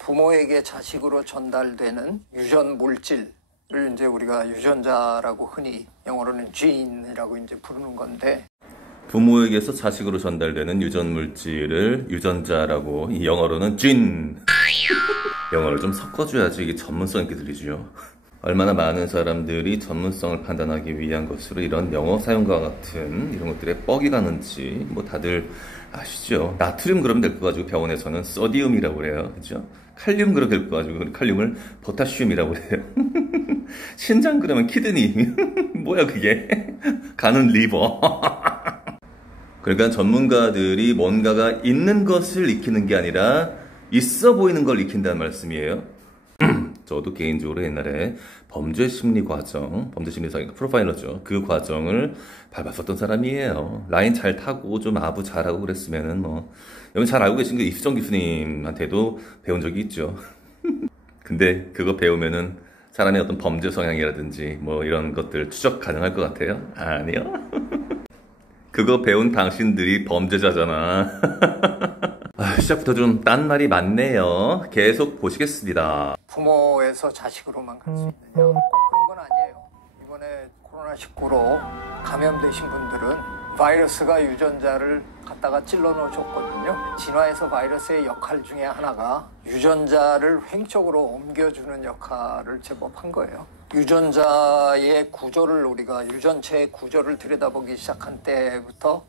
부모에게 자식으로 전달되는 유전 물질을 이제 우리가 유전자라고 흔히 영어로는 gene이라고 이제 부르는 건데, 부모에게서 자식으로 전달되는 유전 물질을 유전자라고, 이 영어로는 gene. 영어를 좀 섞어줘야지 이게 전문성 있게 들리죠. 얼마나 많은 사람들이 전문성을 판단하기 위한 것으로 이런 영어 사용과 같은 이런 것들에 뻑이 가는지 뭐 다들 아시죠? 나트륨 그러면 될 거 가지고 병원에서는 소디움이라고 그래요. 그죠? 칼륨 그러면 될 거 가지고 칼륨을 포타슘이라고 그래요. 신장 그러면 키드니. 뭐야 그게? 간은 리버. 그러니까 전문가들이 뭔가가 있는 것을 익히는 게 아니라 있어 보이는 걸 익힌다는 말씀이에요. 저도 개인적으로 옛날에 범죄심리 과정, 범죄심리상 프로파일러죠. 그 과정을 밟았었던 사람이에요. 라인 잘 타고 좀 아부 잘하고 그랬으면은 뭐 여러분 잘 알고 계신 그 이수정 교수님한테도 배운 적이 있죠. 근데 그거 배우면은 사람의 어떤 범죄 성향이라든지 뭐 이런 것들 추적 가능할 것 같아요? 아니요. 그거 배운 당신들이 범죄자잖아. 시작부터 좀 딴 말이 많네요. 계속 보시겠습니다. 부모에서 자식으로만 갈 수 있느냐? 그런 건 아니에요. 이번에 코로나19로 감염되신 분들은 바이러스가 유전자를 갖다가 찔러 넣어줬거든요. 진화에서 바이러스의 역할 중에 하나가 유전자를 횡적으로 옮겨주는 역할을 제법 한 거예요. 유전자의 구조를 우리가 유전체의 구조를 들여다보기 시작한 때부터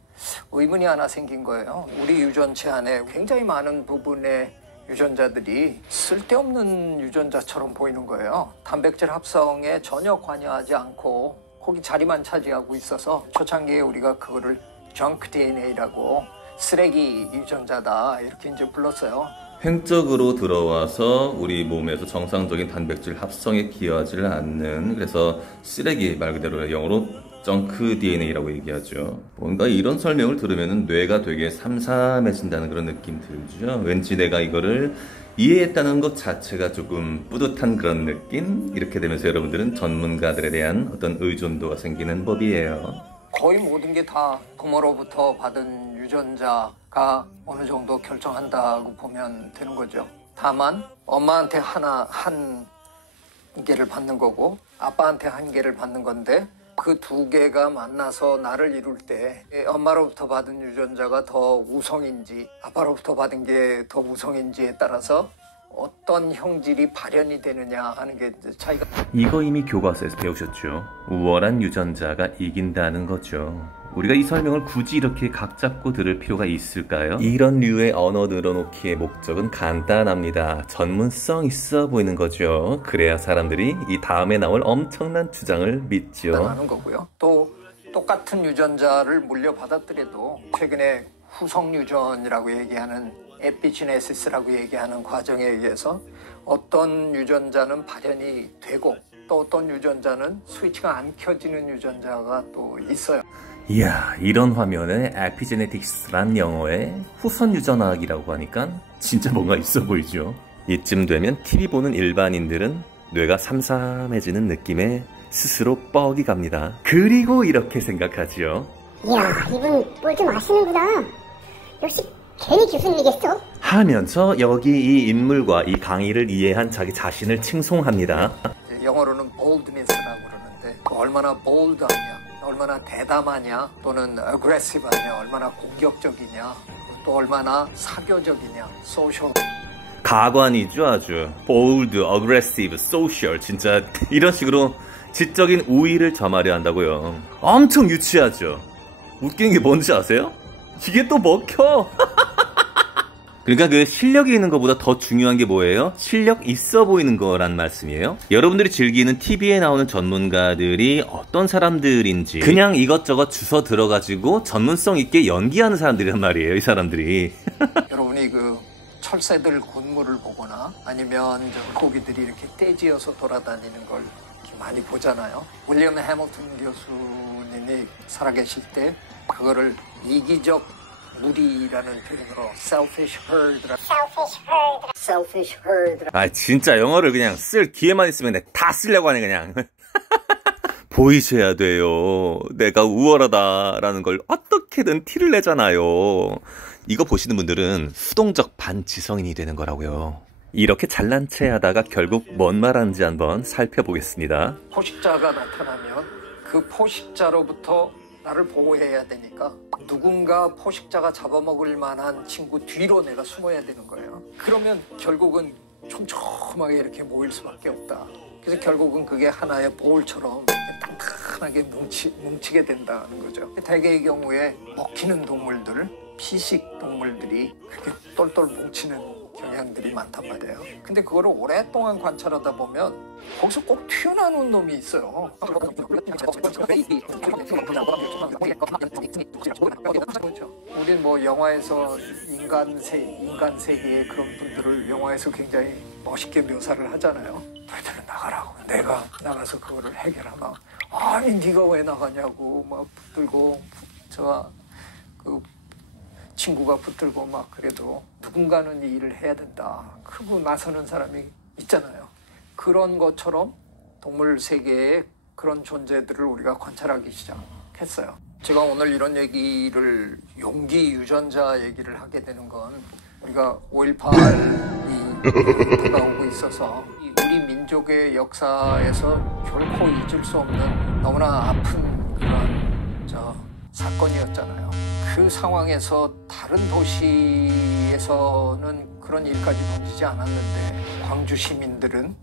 의문이 하나 생긴 거예요. 우리 유전체 안에 굉장히 많은 부분의 유전자들이 쓸데없는 유전자처럼 보이는 거예요. 단백질 합성에 전혀 관여하지 않고 거기 자리만 차지하고 있어서 초창기에 우리가 그거를 junk DNA라고 쓰레기 유전자다 이렇게 이제 불렀어요. 횡적으로 들어와서 우리 몸에서 정상적인 단백질 합성에 기여하지 않는, 그래서 쓰레기 말 그대로 영어로 정크 DNA라고 얘기하죠. 뭔가 이런 설명을 들으면 뇌가 되게 삼삼해진다는 그런 느낌 들죠. 왠지 내가 이거를 이해했다는 것 자체가 조금 뿌듯한 그런 느낌? 이렇게 되면서 여러분들은 전문가들에 대한 어떤 의존도가 생기는 법이에요. 거의 모든 게 다 부모로부터 받은 유전자가 어느 정도 결정한다고 보면 되는 거죠. 다만 엄마한테 한 개를 받는 거고 아빠한테 한 개를 받는 건데, 그 두 개가 만나서 나를 이룰 때 엄마로부터 받은 유전자가 더 우성인지 아빠로부터 받은 게 더 우성인지에 따라서 어떤 형질이 발현이 되느냐 하는 게 차이가. 이거 이미 교과서에서 배우셨죠. 우월한 유전자가 이긴다는 거죠. 우리가 이 설명을 굳이 이렇게 각 잡고 들을 필요가 있을까요? 이런 류의 언어 늘어놓기의 목적은 간단합니다. 전문성 있어 보이는 거죠. 그래야 사람들이 이 다음에 나올 엄청난 주장을 믿죠. 하는 거고요. 또 똑같은 유전자를 물려받았더라도 최근에 후속 유전이라고 얘기하는 에피지네시스라고 얘기하는 과정에 의해서 어떤 유전자는 발현이 되고 또 어떤 유전자는 스위치가 안 켜지는 유전자가 또 있어요. 이야, 이런 화면에 에피제네틱스란 영어에 후선 유전학이라고 하니까 진짜 뭔가 있어 보이죠. 이쯤 되면 TV 보는 일반인들은 뇌가 삼삼해지는 느낌에 스스로 뻑이 갑니다. 그리고 이렇게 생각하지요. 이야, 이분 뭘 좀 아시는구나. 역시 괜히 교수님이겠어? 하면서 여기 이 인물과 이 강의를 이해한 자기 자신을 칭송합니다. 영어로는 boldness라고 그러는데 얼마나 bold하냐, 얼마나 대담하냐, 또는 aggressive하냐, 얼마나 공격적이냐, 또 얼마나 사교적이냐, social. 가관이죠. 아주 bold, aggressive, social. 진짜 이런 식으로 지적인 우위를 점하려 한다고요. 엄청 유치하죠. 웃기는 게 뭔지 아세요? 이게 또 먹혀. 그러니까 그 실력이 있는 것보다 더 중요한 게 뭐예요? 실력 있어 보이는 거란 말씀이에요. 여러분들이 즐기는 TV에 나오는 전문가들이 어떤 사람들인지 그냥 이것저것 주워 들어가지고 전문성 있게 연기하는 사람들이란 말이에요. 이 사람들이. 여러분이 그 철새들 군무를 보거나 아니면 고기들이 이렇게 떼지어서 돌아다니는 걸 이렇게 많이 보잖아요. 윌리엄 해밀턴 교수님이 살아계실 때 그거를 이기적 무리라는 표현으로 selfish herd. 아, 진짜 영어를 그냥 쓸 기회만 있으면 다 쓰려고 하네 그냥. 보이셔야 돼요. 내가 우월하다라는 걸 어떻게든 티를 내잖아요. 이거 보시는 분들은 수동적 반지성인이 되는 거라고요. 이렇게 잘난 체 하다가 결국 뭔 말하는지 한번 살펴보겠습니다. 포식자가 나타나면 그 포식자로부터 나를 보호해야 되니까 누군가 포식자가 잡아먹을 만한 친구 뒤로 내가 숨어야 되는 거예요. 그러면 결국은 촘촘하게 이렇게 모일 수밖에 없다. 그래서 결국은 그게 하나의 볼처럼 단단하게 뭉치게 된다는 거죠. 대개의 경우에 먹히는 동물들, 피식 동물들이 그렇게 똘똘 뭉치는 경향들이 많단 말이에요. 근데 그거를 오랫동안 관찰하다 보면 거기서 꼭 튀어나오는 놈이 있어요. 우린 뭐 영화에서 인간 세계의 그런 분들을 영화에서 굉장히 멋있게 묘사를 하잖아요. 너희들은 나가라고. 내가 나가서 그거를 해결하면 아니 네가 왜 나가냐고 막 붙들고 그 친구가 붙들고 막 그래도 누군가는 이 일을 해야 된다. 그러고 나서는 사람이 있잖아요. 그런 것처럼 동물 세계의 그런 존재들을 우리가 관찰하기 시작했어요. 제가 오늘 이런 얘기를 용기 유전자 얘기를 하게 되는 건 우리가 5.18이 다가오고 있어서 우리 민족의 역사에서 결코 잊을 수 없는 너무나 아픈 그런 사건이었잖아요. 그 상황에서 다른 도시에서는 그런 일까지 벌어지지 않았는데 광주 시민들은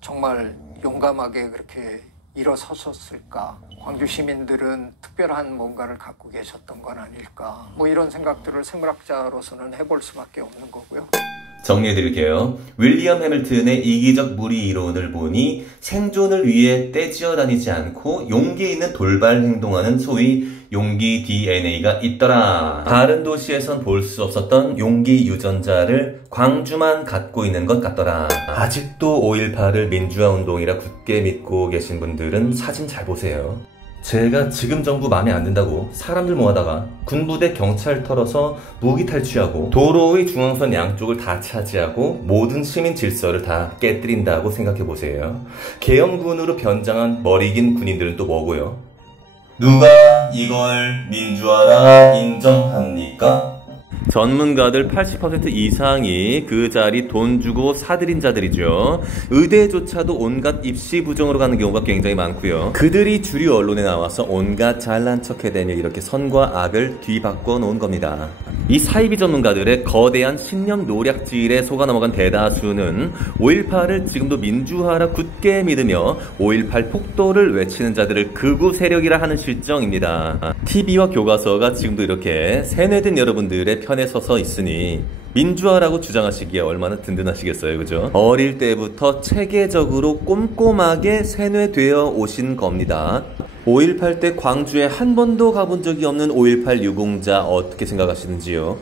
정말 용감하게 그렇게 일어섰었을까? 광주 시민들은 특별한 뭔가를 갖고 계셨던 건 아닐까? 뭐 이런 생각들을 생물학자로서는 해볼 수밖에 없는 거고요. 정리해드릴게요. 윌리엄 해밀턴의 이기적 무리 이론을 보니 생존을 위해 떼지어 다니지 않고 용기 있는 돌발 행동하는 소위 용기 DNA가 있더라. 다른 도시에선 볼 수 없었던 용기 유전자를 광주만 갖고 있는 것 같더라. 아직도 5.18을 민주화운동이라 굳게 믿고 계신 분들은 사진 잘 보세요. 제가 지금 정부 마음에 안 든다고 사람들 모아다가 군부대 경찰 털어서 무기 탈취하고 도로의 중앙선 양쪽을 다 차지하고 모든 시민 질서를 다 깨뜨린다고 생각해보세요. 계엄군으로 변장한 머리 긴 군인들은 또 뭐고요? 누가 이걸 민주화라 인정합니까? 전문가들 80% 이상이 그 자리 돈 주고 사들인 자들이죠. 의대조차도 온갖 입시 부정으로 가는 경우가 굉장히 많고요. 그들이 주류 언론에 나와서 온갖 잘난 척 해대며 이렇게 선과 악을 뒤바꿔 놓은 겁니다. 이 사이비 전문가들의 거대한 신념 노략질에 속아 넘어간 대다수는 5.18을 지금도 민주화라 굳게 믿으며 5.18 폭도를 외치는 자들을 극우 세력이라 하는 실정입니다. TV와 교과서가 지금도 이렇게 세뇌된 여러분들의 편에 서서 있으니 민주화라고 주장하시기에 얼마나 든든하시겠어요, 그죠? 어릴 때부터 체계적으로 꼼꼼하게 세뇌되어 오신 겁니다. 5.18 때 광주에 한 번도 가본 적이 없는 5.18 유공자 어떻게 생각하시는지요?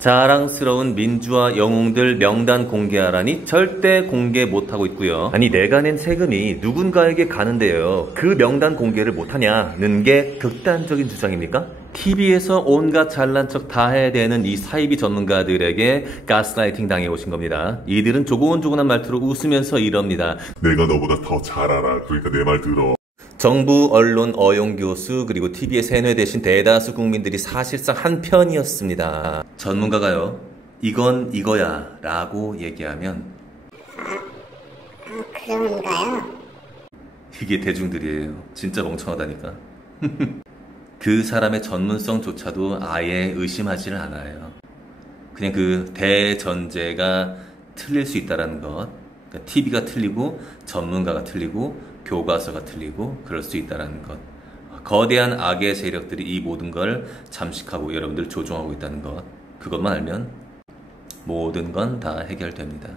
자랑스러운 민주화 영웅들 명단 공개하라니 절대 공개 못하고 있고요. 아니 내가 낸 세금이 누군가에게 가는데요. 그 명단 공개를 못하냐는 게 극단적인 주장입니까? TV에서 온갖 잘난 척 다 해야 되는 이 사이비 전문가들에게 가스라이팅 당해 오신 겁니다. 이들은 조곤조곤한 말투로 웃으면서 이럽니다. 내가 너보다 더 잘 알아. 그러니까 내 말 들어. 정부, 언론, 어용교수, 그리고 TV에 세뇌되신 대다수 국민들이 사실상 한편이었습니다. 전문가가요, 이건 이거야 라고 얘기하면 그런가요? 이게 대중들이에요. 진짜 멍청하다니까. 그 사람의 전문성조차도 아예 의심하지를 않아요. 그냥 그 대전제가 틀릴 수 있다는 것. 그러니까 TV가 틀리고 전문가가 틀리고 교과서가 틀리고 그럴 수 있다는 것. 거대한 악의 세력들이 이 모든 걸 잠식하고 여러분들 조종하고 있다는 것. 그것만 알면 모든 건 다 해결됩니다.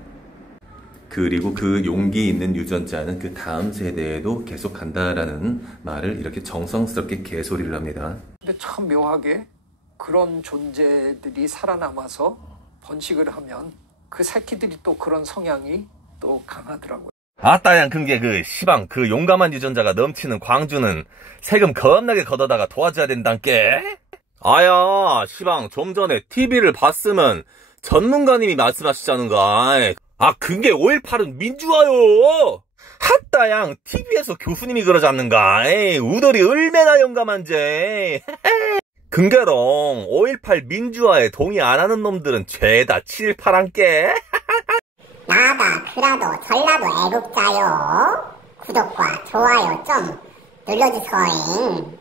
그리고 그 용기 있는 유전자는 그 다음 세대에도 계속 간다라는 말을 이렇게 정성스럽게 개소리를 합니다. 근데 참 묘하게 그런 존재들이 살아남아서 번식을 하면 그 새끼들이 또 그런 성향이 또 강하더라고요. 아따양 그게 그 시방 그 용감한 유전자가 넘치는 광주는 세금 겁나게 걷어다가 도와줘야 된단께. 아야 시방 좀 전에 TV를 봤으면 전문가님이 말씀하시자는가. 아 그게 5.18은 민주화요. 핫다양 TV에서 교수님이 그러잖는가. 우덜이 얼마나 용감한지. 근게롱 5.18 민주화에 동의 안 하는 놈들은 죄다 7.18한께. 나 그라도 전라도 애국자요. 구독과 좋아요 좀 눌러주세요.